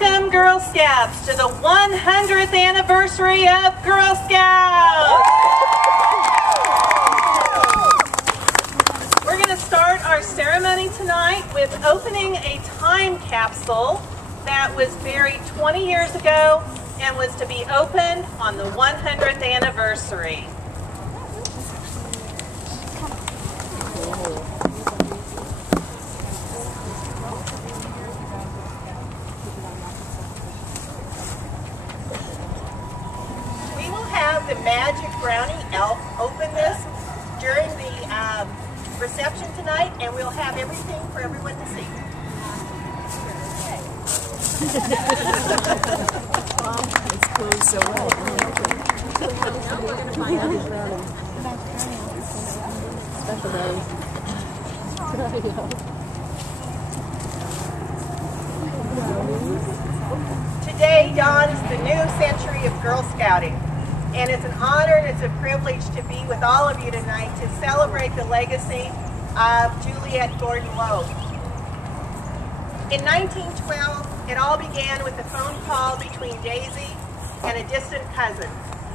Welcome, Girl Scouts, to the 100th anniversary of Girl Scouts! We're going to start our ceremony tonight with opening a time capsule that was buried 20 years ago and was to be opened on the 100th anniversary. The magic brownie elf open this during the reception tonight, and we'll have everything for everyone to see. It's closed so well. We're going to find out. Special day. Today dawns the new century of Girl Scouting. And it's an honor and it's a privilege to be with all of you tonight to celebrate the legacy of Juliet Gordon-Lowe. In 1912, it all began with a phone call between Daisy and a distant cousin.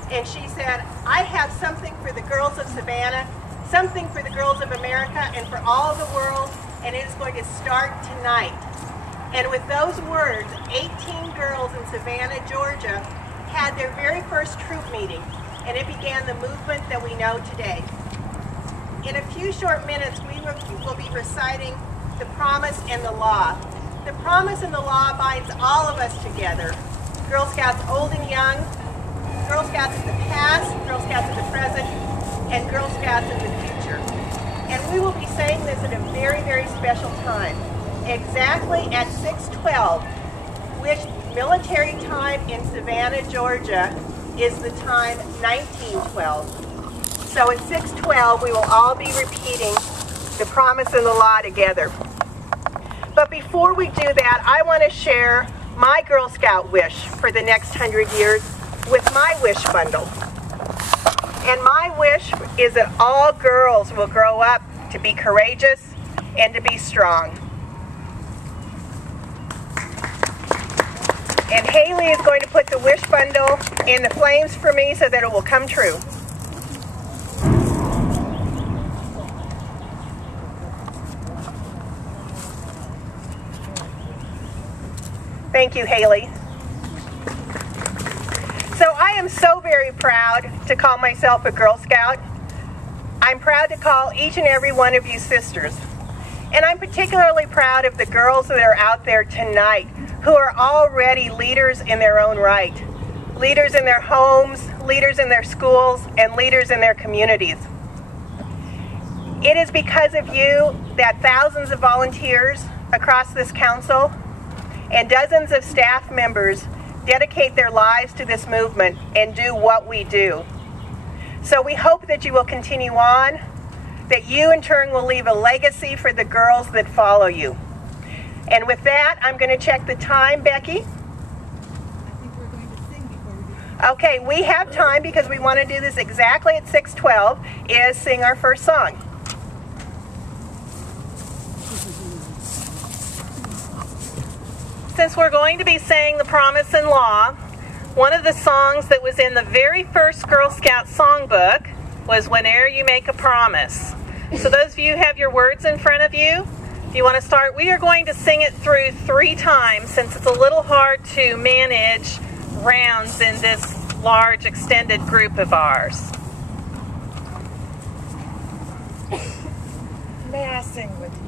And she said, I have something for the girls of Savannah, something for the girls of America, and for all the world, and it is going to start tonight. And with those words, 18 girls in Savannah, Georgia, had their very first troop meeting, and it began the movement that we know today. In a few short minutes, we will be reciting the promise and the law. The promise and the law binds all of us together, Girl Scouts old and young, Girl Scouts of the past, Girl Scouts of the present, and Girl Scouts of the future. And we will be saying this at a very, very special time, exactly at 6:12, which military time in Savannah, Georgia is the time 1912. So at 6:12 we will all be repeating the promise and the law together. But before we do that, I want to share my Girl Scout wish for the next 100 years with my wish bundle. And my wish is that all girls will grow up to be courageous and to be strong. And Haley is going to put the wish bundle in the flames for me so that it will come true. Thank you, Haley. So I am so very proud to call myself a Girl Scout. I'm proud to call each and every one of you sisters. And I'm particularly proud of the girls that are out there tonight who are already leaders in their own right. Leaders in their homes, leaders in their schools, and leaders in their communities. It is because of you that thousands of volunteers across this council and dozens of staff members dedicate their lives to this movement and do what we do. So we hope that you will continue on, that you in turn will leave a legacy for the girls that follow you. And with that, I'm going to check the time, Becky. I think we're going to sing before we do. Okay, we have time because we want to do this exactly at 6:12, is sing our first song. Since we're going to be saying the promise and law, one of the songs that was in the very first Girl Scout songbook was Whene'er You Make a Promise. So those of you who have your words in front of you, if you want to start, we are going to sing it through 3 times since it's a little hard to manage rounds in this large extended group of ours. May I sing with you?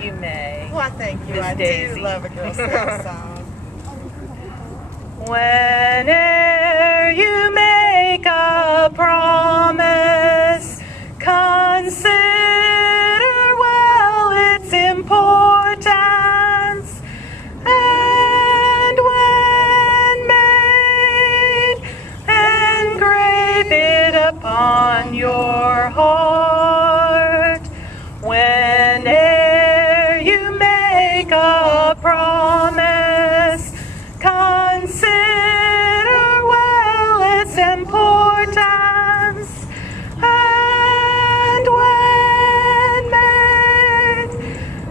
You may. Well, thank you. Miss I Daisy. do love a Girl Scout song. Whene'er you make a promise, consider well its importance, and when made, engrave it upon your heart. Whene'er you make a promise, consider well its importance, and when made,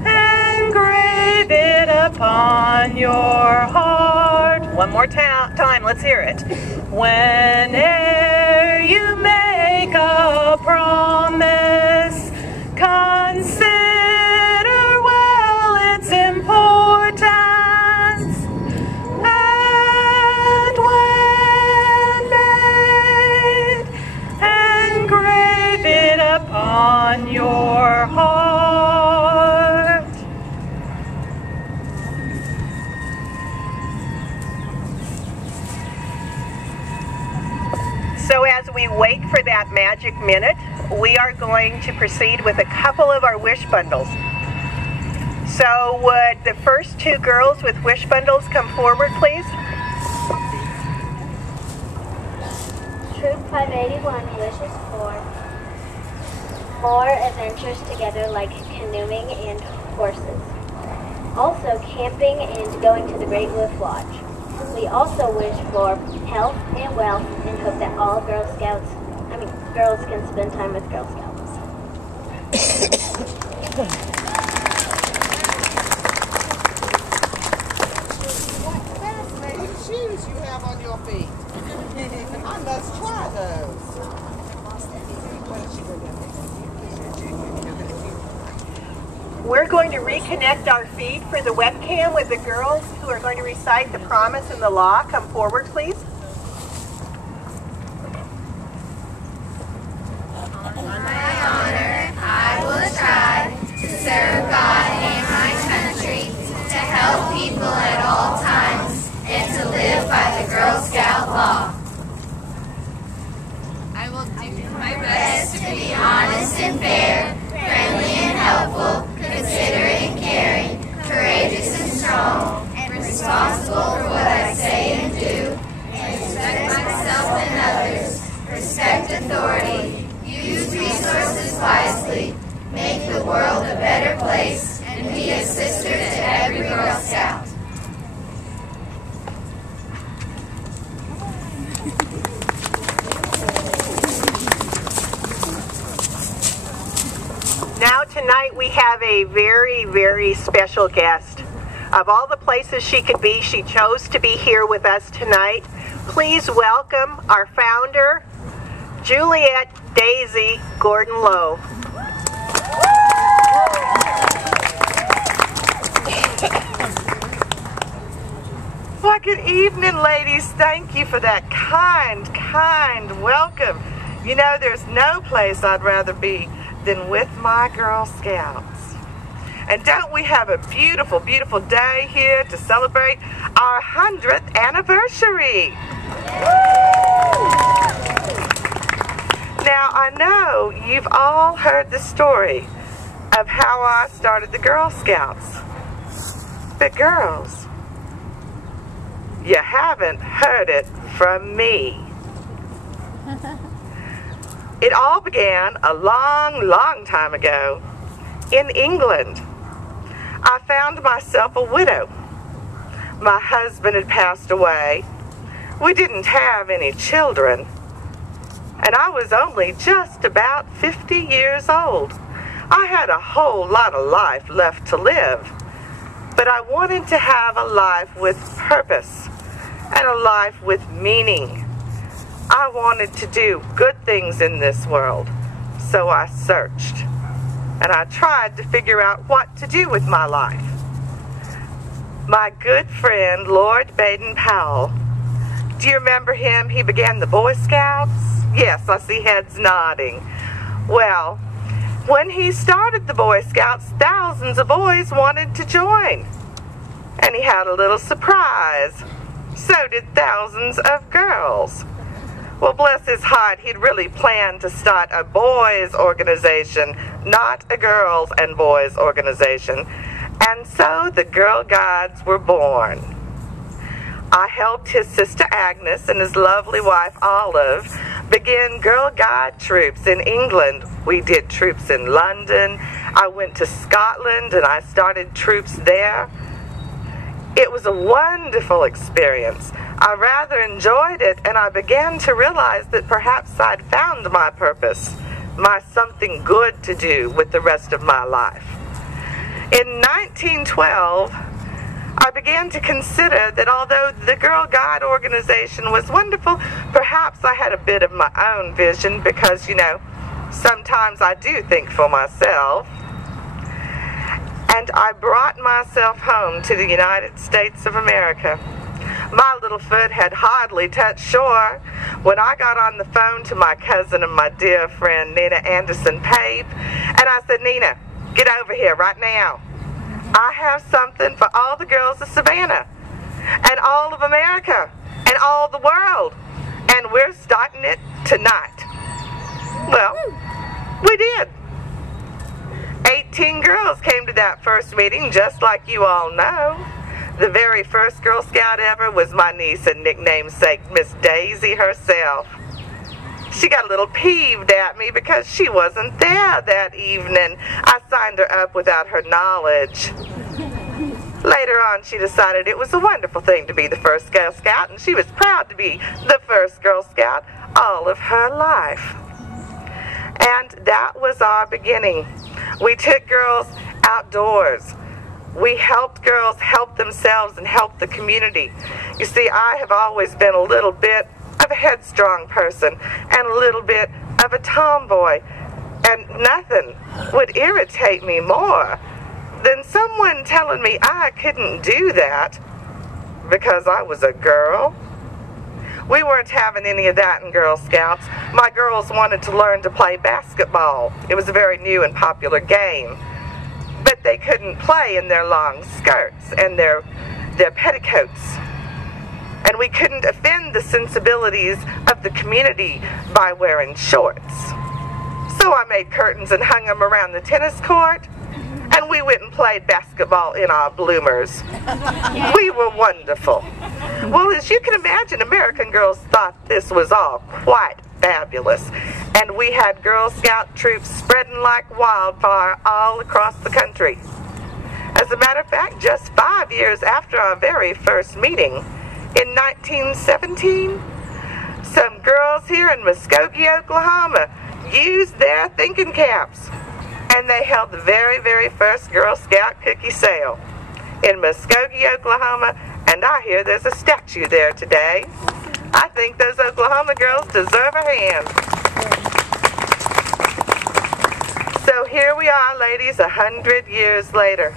engrave it upon your heart. One more time, let's hear it. Whene'er you make a promise, consider well its importance. And when made, engrave it upon your heart. So as we wait for that magic minute, we are going to proceed with a couple of our wish bundles. So would the first two girls with wish bundles come forward, please? Troop 581 wishes for more adventures together like canoeing and horses. Also camping and going to the Great Wolf Lodge. We also wish for health and wealth and hope that all girls can spend time with Girl Scouts. What fascinating shoes you have on your feet. I must try those. We're going to reconnect our feed for the webcam with the girls who are going to recite the promise and the law. Come forward, please. On my honor, I will try to serve God and my country, to help people at all times, and to live by the Girl Scout law. I will do my best to be honest and fair, friendly and helpful, considerate and caring, courageous and strong, and responsible for what I say and do, and respect myself and others, respect authority, use resources wisely, make the world a better place, and be a sister to every Girl Scout. Now tonight we have a very, very special guest. Of all the places she could be, she chose to be here with us tonight. Please welcome our founder, Juliet Daisy Gordon-Lowe. Well, good evening, ladies. Thank you for that kind welcome. You know, there's no place I'd rather be than with my Girl Scouts. And don't we have a beautiful, beautiful day here to celebrate our 100th anniversary. Now, I know you've all heard the story of how I started the Girl Scouts. But girls, you haven't heard it from me. It all began a long time ago in England. I found myself a widow. My husband had passed away. We didn't have any children. And I was only just about 50 years old. I had a whole lot of life left to live. But I wanted to have a life with purpose and a life with meaning. I wanted to do good things in this world, so I searched, and I tried to figure out what to do with my life. My good friend, Lord Baden-Powell, do you remember him? He began the Boy Scouts? Yes, I see heads nodding. Well, when he started the Boy Scouts, thousands of boys wanted to join, and he had a little surprise. So did thousands of girls. Well, bless his heart, he'd really planned to start a boys' organization, not a girls' and boys' organization. And so the Girl Guides were born. I helped his sister Agnes and his lovely wife Olive begin Girl Guide troops in England. We did troops in London. I went to Scotland and I started troops there. It was a wonderful experience. I rather enjoyed it, and I began to realize that perhaps I'd found my purpose, my something good to do with the rest of my life. In 1912, I began began to consider that although the Girl Guide organization was wonderful, perhaps I had a bit of my own vision because, you know, sometimes I do think for myself. And I brought myself home to the United States of America. My little foot had hardly touched shore when I got on the phone to my cousin and my dear friend Nina Anderson Pape, and I said, Nina, get over here right now. I have something for all the girls of Savannah and all of America and all the world, and we're starting it tonight. Well, we did. 18 girls came to that first meeting, just like you all know. The very first Girl Scout ever was my niece and namesake, Miss Daisy herself. She got a little peeved at me because she wasn't there that evening. I signed her up without her knowledge. Later on, she decided it was a wonderful thing to be the first Girl Scout, and she was proud to be the first Girl Scout all of her life. And that was our beginning. We took girls outdoors. We helped girls help themselves and help the community. You see, I have always been a little bit of a headstrong person and a little bit of a tomboy. And nothing would irritate me more than someone telling me I couldn't do that because I was a girl. We weren't having any of that in Girl Scouts. My girls wanted to learn to play basketball. It was a very new and popular game. But they couldn't play in their long skirts and their petticoats. And we couldn't offend the sensibilities of the community by wearing shorts. So I made curtains and hung them around the tennis court, and we went and played basketball in our bloomers. We were wonderful. Well, as you can imagine, American girls thought this was all quite fabulous. And we had Girl Scout troops spreading like wildfire all across the country. As a matter of fact, just 5 years after our very first meeting, in 1917, some girls here in Muskogee, Oklahoma, used their thinking caps, and they held the very, very first Girl Scout cookie sale in Muskogee, Oklahoma, and I hear there's a statue there today. I think those Oklahoma girls deserve a hand. So here we are, ladies, 100 years later.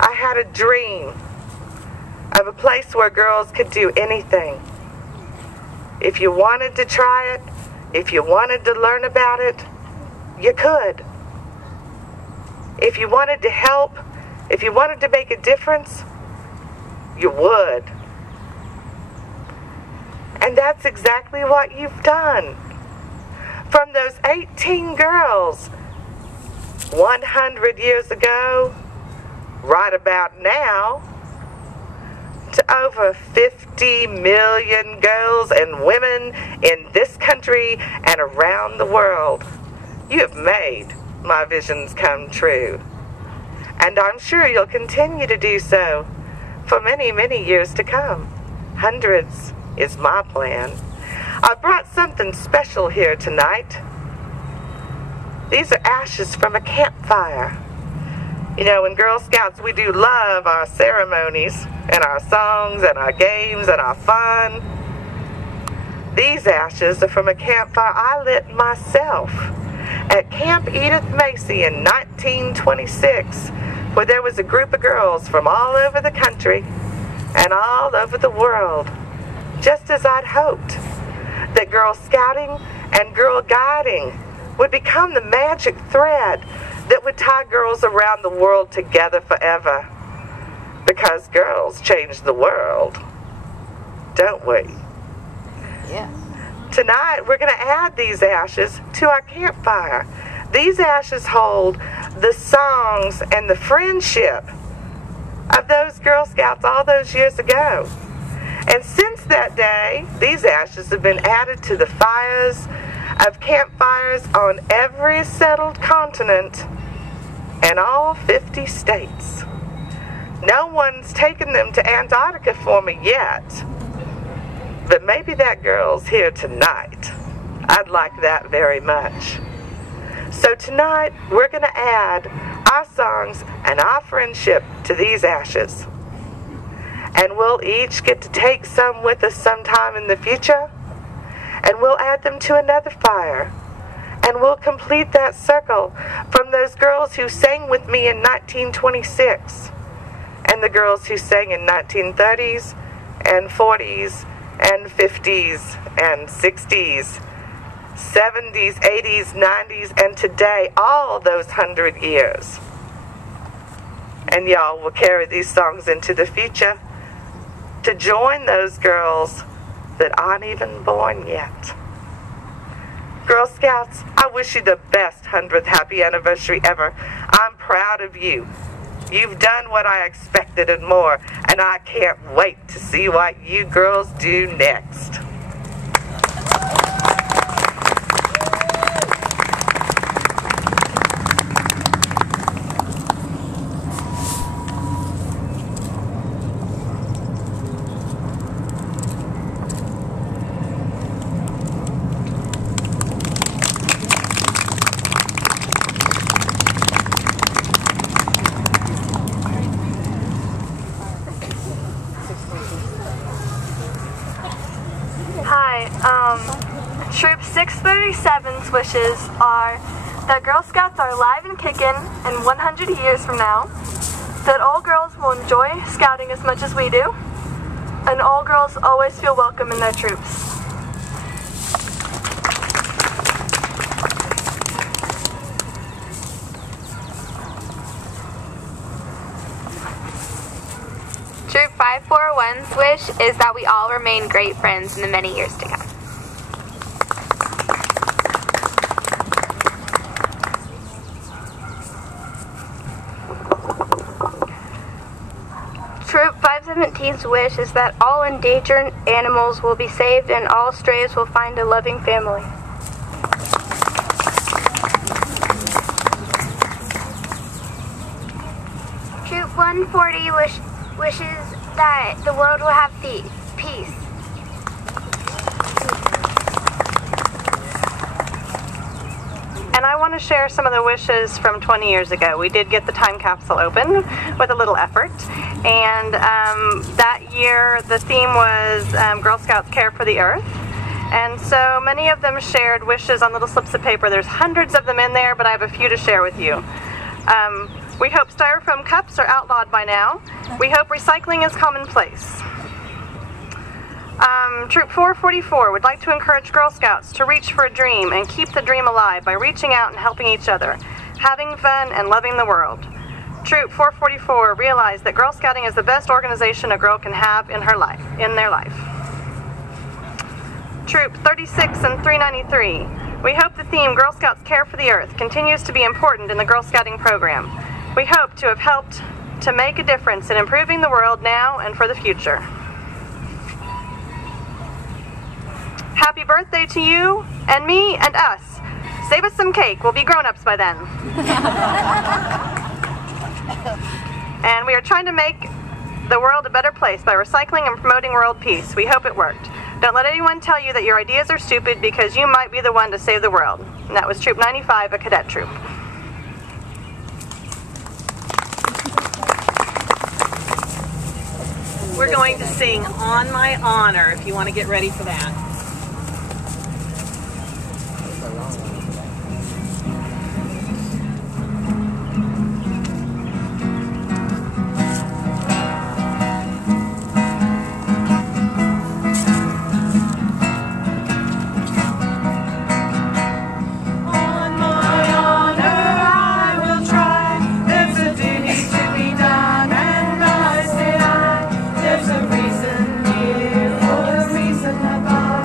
I had a dream of a place where girls could do anything. If you wanted to try it, if you wanted to learn about it, you could. If you wanted to help, if you wanted to make a difference, you would. And that's exactly what you've done. From those 18 girls 100 years ago, right about now, to over 50 million girls and women in this country and around the world, you have made my visions come true. And I'm sure you'll continue to do so for many, many years to come. Hundreds is my plan. I brought something special here tonight. These are ashes from a campfire. You know, in Girl Scouts, we do love our ceremonies and our songs and our games and our fun. These ashes are from a campfire I lit myself at Camp Edith Macy in 1926, where there was a group of girls from all over the country and all over the world, just as I'd hoped that Girl Scouting and Girl Guiding would become the magic thread that would tie girls around the world together forever. Because girls change the world, don't we? Yeah. Tonight, we're going to add these ashes to our campfire. These ashes hold the songs and the friendship of those Girl Scouts all those years ago. And since that day, these ashes have been added to the fires of campfires on every settled continent and all 50 states. No one's taken them to Antarctica for me yet, but maybe that girl's here tonight. I'd like that very much. So tonight, we're going to add our songs and our friendship to these ashes. and we'll each get to take some with us sometime in the future, and we'll add them to another fire, and we'll complete that circle from those girls who sang with me in 1926, and the girls who sang in 1930s and 40s and 50s and 60s, 70s, 80s, 90s, and today, all those 100 years. And y'all will carry these songs into the future to join those girls that aren't even born yet. Girl Scouts, I wish you the best 100th happy anniversary ever. I'm proud of you. You've done what I expected and more, and I can't wait to see what you girls do next. Troop 637's wishes are that Girl Scouts are alive and kicking in 100 years from now, that all girls will enjoy scouting as much as we do, and all girls always feel welcome in their troops. Troop 541's wish is that we all remain great friends in the many years to come. Troop 517's wish is that all endangered animals will be saved and all strays will find a loving family. Troop 140 wishes that the world will have peace. And I want to share some of the wishes from 20 years ago. We did get the time capsule open with a little effort, and that year the theme was Girl Scouts Care for the Earth. And so many of them shared wishes on little slips of paper. There's hundreds of them in there, but I have a few to share with you. We hope styrofoam cups are outlawed by now. We hope recycling is commonplace. Troop 444 would like to encourage Girl Scouts to reach for a dream and keep the dream alive by reaching out and helping each other, having fun and loving the world. Troop 444 realize that Girl Scouting is the best organization a girl can have in their life. Troop 36 and 393, we hope the theme Girl Scouts Care for the Earth continues to be important in the Girl Scouting program. We hope to have helped to make a difference in improving the world now and for the future. Happy birthday to you and me and us. Save us some cake. We'll be grown-ups by then. And we are trying to make the world a better place by recycling and promoting world peace. We hope it worked. Don't let anyone tell you that your ideas are stupid, because you might be the one to save the world. And that was Troop 95, a cadet troop. We're going to sing On My Honor, if you want to get ready for that. There's a reason here, or a reason above.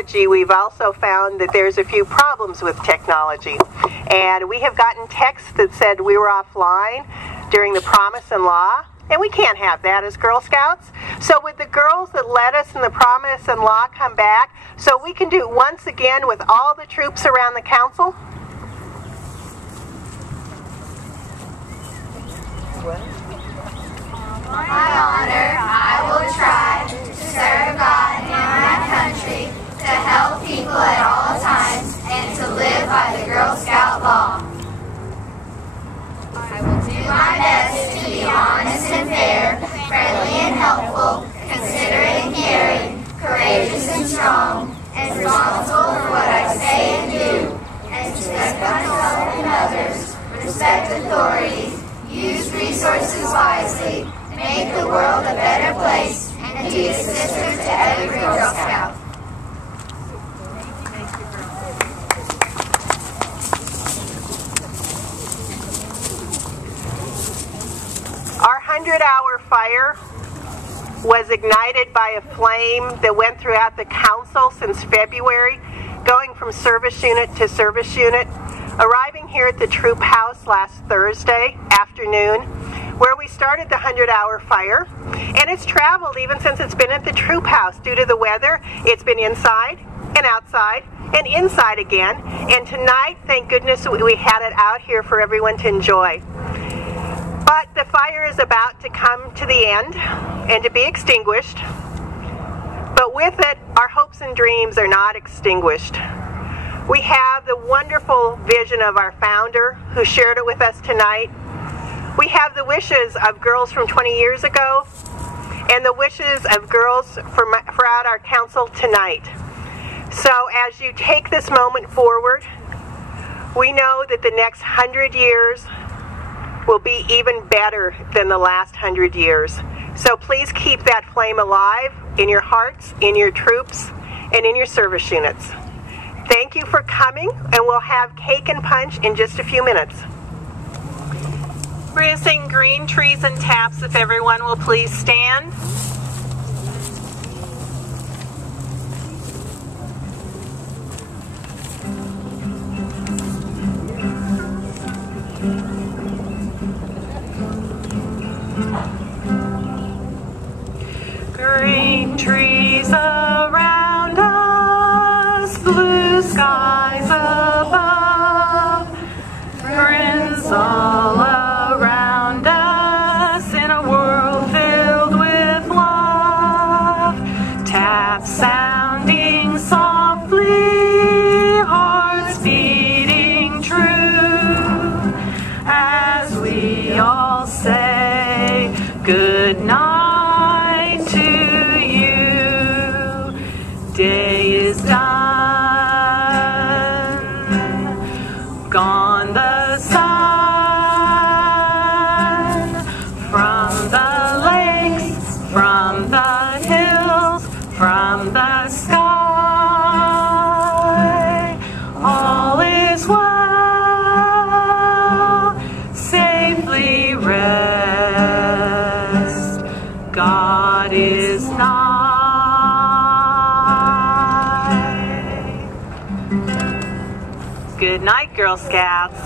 technology, we've also found that there's a few problems with technology. And we have gotten texts that said we were offline during the Promise and Law, and we can't have that as Girl Scouts. So would the girls that led us in the Promise and Law come back so we can do it once again with all the troops around the council? On my honor, I will try to serve God and my country, to help people at all times, and to live by the Girl Scout law. I will do my best to be honest and fair, friendly and helpful, considerate and caring, courageous and strong, and responsible for what I say and do, and to respect myself and others, respect authorities, use resources wisely, make the world a better place, and be a sister to every Girl Scout. Our 100-hour fire was ignited by a flame that went throughout the council since February, going from service unit to service unit, arriving here at the Troop House last Thursday afternoon, where we started the 100-hour fire, and it's traveled even since it's been at the Troop House. Due to the weather, it's been inside and outside and inside again, and tonight, thank goodness, we had it out here for everyone to enjoy. But the fire is about to come to the end and to be extinguished, but with it, our hopes and dreams are not extinguished. We have the wonderful vision of our founder who shared it with us tonight. We have the wishes of girls from 20 years ago and the wishes of girls throughout our council tonight. So as you take this moment forward, we know that the next 100 years will be even better than the last 100 years. So please keep that flame alive in your hearts, in your troops, and in your service units. Thank you for coming, and we'll have cake and punch in just a few minutes. We're going to sing Green Trees and Taps, if everyone will please stand. Green trees around us, blue skies above, friends all around us in a world filled with love. Taps sounding softly, hearts beating true, as we all say good night. Day is done, gone the sun, from the lakes, from the hills, from the sky, all is well, safely rest, God is nigh. Good night, Girl Scouts.